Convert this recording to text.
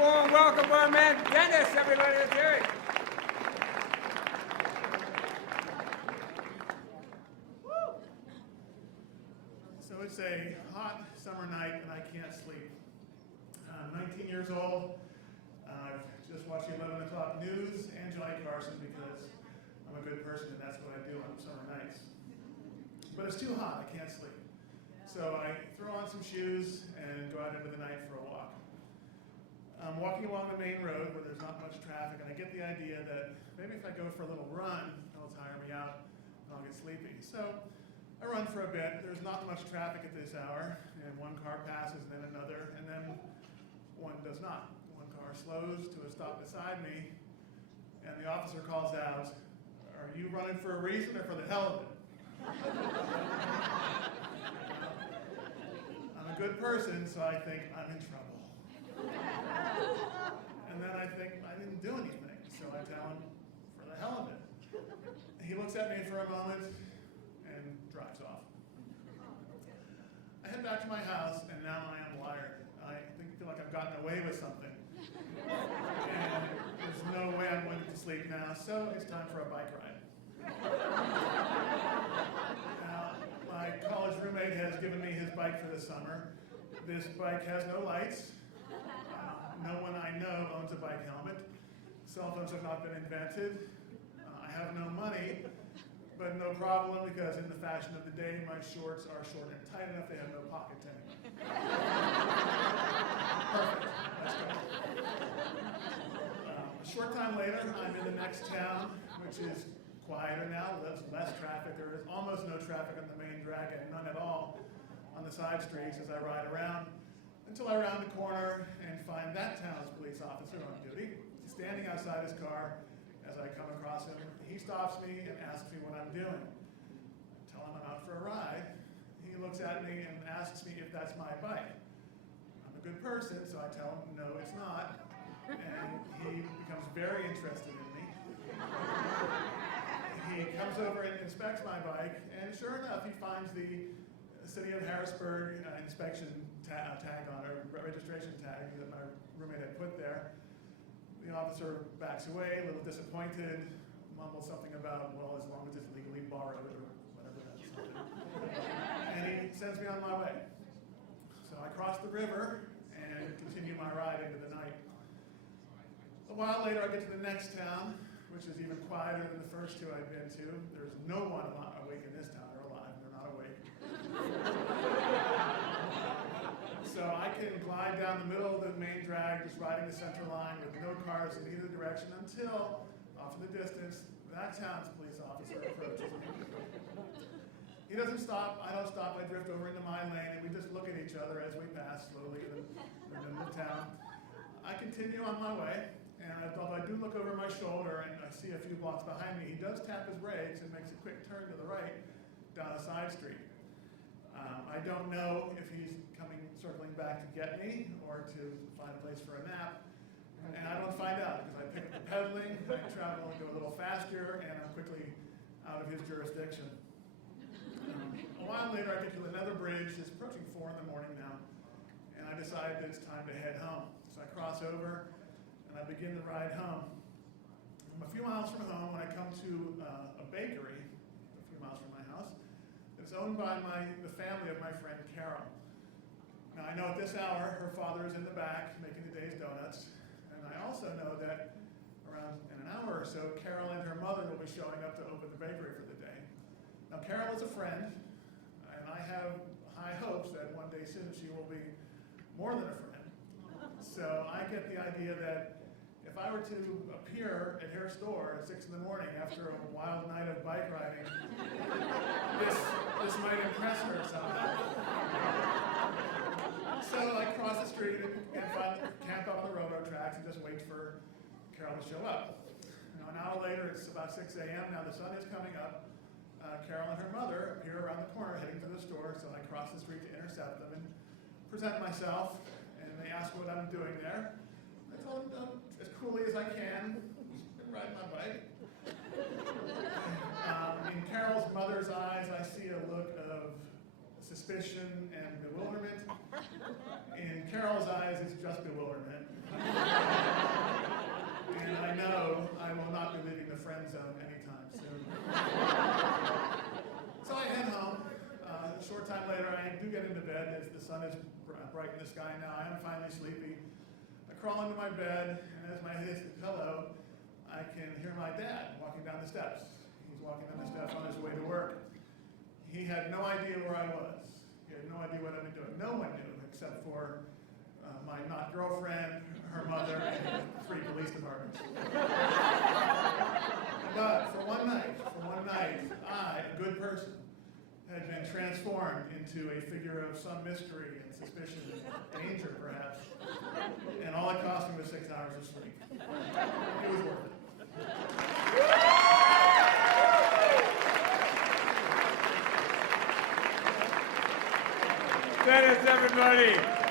warm welcome for our man Dennis, everybody. Let's hear it. So it's a hot summer night and I can't sleep. I'm 19 years old. I've just watched the 11 o'clock news and Johnny Carson because I'm a good person and that's what I do on summer nights. But it's too hot, I can't sleep. So I throw on some shoes and go out into the night for a walk. I'm walking along the main road where there's not much traffic, and I get the idea that maybe if I go for a little run, it'll tire me out and I'll get sleepy. So I run for a bit. There's not much traffic at this hour, and one car passes, then another, and then one does not. One car slows to a stop beside me, and the officer calls out, "Are you running for a reason or for the hell of it?" I'm a good person, so I think I'm in trouble. And then I think I didn't do anything, so I tell him, for the hell of it. He looks at me for a moment and drives off. I head back to my house, and now I am wired. I feel like I've gotten away with something. And there's no way I'm going to sleep now, so it's time for a bike ride. Now, my college roommate has given me his bike for the summer. This bike has no lights. No one I know owns a bike helmet. Cell phones have not been invented. I have no money, but no problem because in the fashion of the day, my shorts are short and tight enough they have no pockets anymore. Perfect. Let's go. A short time later, I'm in the next town, which is quieter now. There's less traffic. There is almost no traffic on the main drag and none at all on the side streets as I ride around, until I round the corner and find that town's police officer on duty, standing outside his car. As I come across him, he stops me and asks me what I'm doing. I tell him I'm out for a ride. He looks at me and asks me if that's my bike. I'm a good person, so I tell him, no, it's not. And he becomes very interested in me. He comes over and inspects my bike, and sure enough, he finds the City of Harrisburg inspection tag on it, registration tag that my roommate had put there. The officer backs away, a little disappointed, mumbles something about, well, as long as it's legally borrowed or whatever that's something. And he sends me on my way. So I cross the river and continue my ride into the night. A while later, I get to the next town, which is even quieter than the first two I'd been to. There's no one awake in this town. They're alive. They're not awake. So I can glide down the middle of the main drag, just riding the center line with no cars in either direction until, off in the distance, that town's police officer approaches me. He doesn't stop. I don't stop. I drift over into my lane, and we just look at each other as we pass slowly in the middle of town. I continue on my way, and although I do look over my shoulder and I see a few blocks behind me, he does tap his brakes and makes a quick turn to the right down a side street. I don't know if he's circling back to get me or to find a place for a nap. And I don't find out because I pick up the pedaling, I travel and go a little faster, and I'm quickly out of his jurisdiction. A while later, I get to another bridge. It's approaching 4 in the morning now, and I decide that it's time to head home. So I cross over, and I begin the ride home. I'm a few miles from home when I come to a bakery, a few miles from my house. It's owned by the family of my friend Carol. Now I know at this hour her father is in the back making the day's donuts, and I also know that around in an hour or so Carol and her mother will be showing up to open the bakery for the day. Now Carol is a friend, and I have high hopes that one day soon she will be more than a friend. So I get the idea that if I were to appear at her store at 6 in the morning after a wild night of bike riding, this might impress her somehow. So I cross the street and camp up on the railroad tracks and just wait for Carol to show up. Now, an hour later, it's about 6 a.m. Now the sun is coming up. Carol and her mother appear around the corner heading to the store, so I cross the street to intercept them and present myself, and they ask what I'm doing there. I told them as coolly as I can, ride my bike. In Carol's mother's eyes, I see a look of suspicion and bewilderment. In Carol's eyes, it's just bewilderment. The sun is bright in the sky now. I am finally sleepy. I crawl into my bed, and as my head hits the pillow, I can hear my dad walking down the steps. He's walking down the steps on his way to work. He had no idea where I was. He had no idea what I'd been doing. No one knew except for my not girlfriend, her mother, and 3 police departments. But for one night, I, a good person, had been transformed into a figure of some mystery and suspicion and danger, perhaps. And all it cost me was 6 hours of sleep. It was worth it. Dennis, everybody.